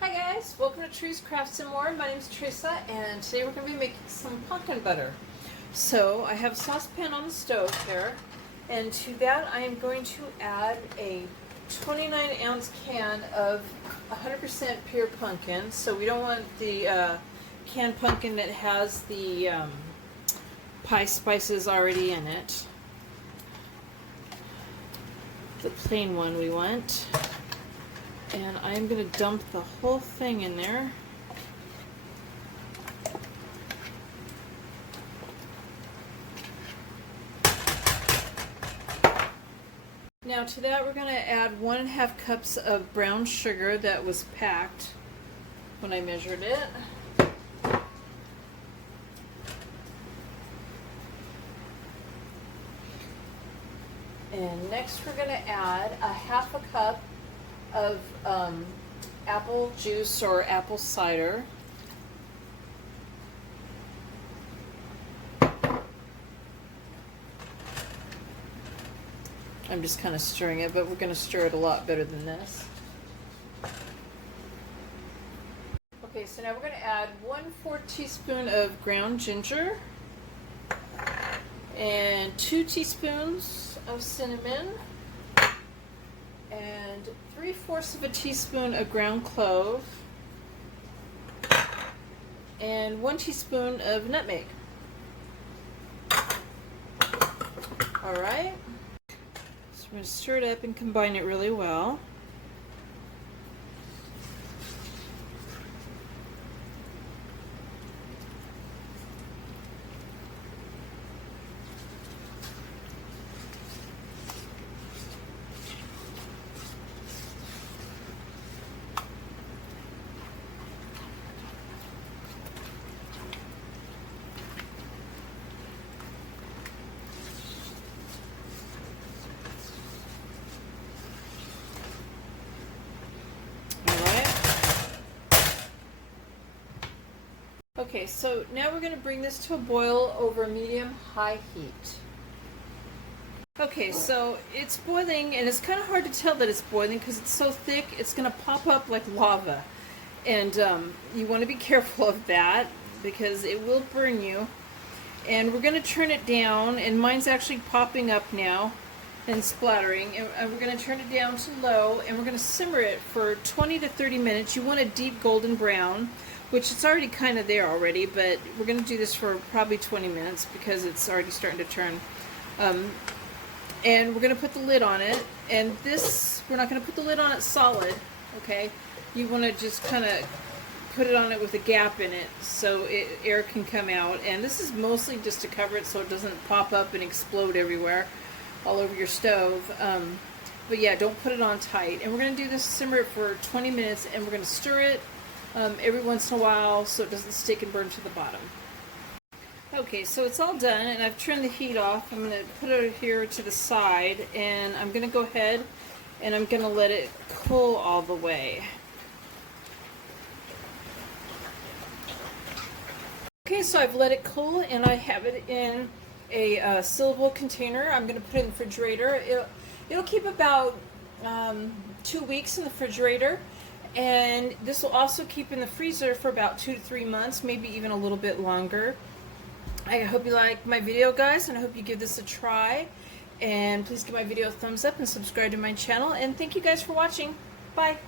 Hi guys, welcome to Trees Crafts and More. My name is Teresa and today we're going to be making some pumpkin butter. So I have a saucepan on the stove here, and to that I am going to add a 29-ounce can of 100% pure pumpkin. So we don't want the canned pumpkin that has the pie spices already in it. The plain one we want. And I'm going to dump the whole thing in there. Now to that we're going to add 1.5 cups of brown sugar that was packed when I measured it. And next we're going to add 1/2 cup of apple juice or apple cider. I'm just kind of stirring it, but we're going to stir it a lot better than this. Okay, so now we're going to add 1/4 teaspoon of ground ginger and 2 teaspoons of cinnamon and 3/4 of a teaspoon of ground clove and 1 teaspoon of nutmeg. Alright, so we're going to stir it up and combine it really well. Okay, so now we're going to bring this to a boil over medium-high heat. Okay, so it's boiling, and it's kind of hard to tell that it's boiling because it's so thick, it's going to pop up like lava. And you want to be careful of that because it will burn you. And we're going to turn it down, and mine's actually popping up now and splattering. And we're going to turn it down to low, and we're going to simmer it for 20 to 30 minutes. You want a deep golden brown, which it's already kind of there already, but we're going to do this for probably 20 minutes because it's already starting to turn. And we're going to put the lid on it, and this, we're not going to put the lid on it solid, okay? You want to just kind of put it on it with a gap in it so air can come out, and this is mostly just to cover it so it doesn't pop up and explode everywhere all over your stove. But yeah, don't put it on tight. And we're going to do this, simmer it for 20 minutes, and we're going to stir it every once in a while so it doesn't stick and burn to the bottom. Okay, so it's all done, and I've turned the heat off. I'm going to put it here to the side, and I'm going to go ahead and I'm going to let it cool all the way. Okay, so I've let it cool, and I have it in a sealable container. I'm going to put it in the refrigerator. It'll keep about 2 weeks in the refrigerator. And this will also keep in the freezer for about 2 to 3 months, maybe even a little bit longer. I hope you like my video, guys, and I hope you give this a try. And please give my video a thumbs up and subscribe to my channel. And thank you guys for watching. Bye.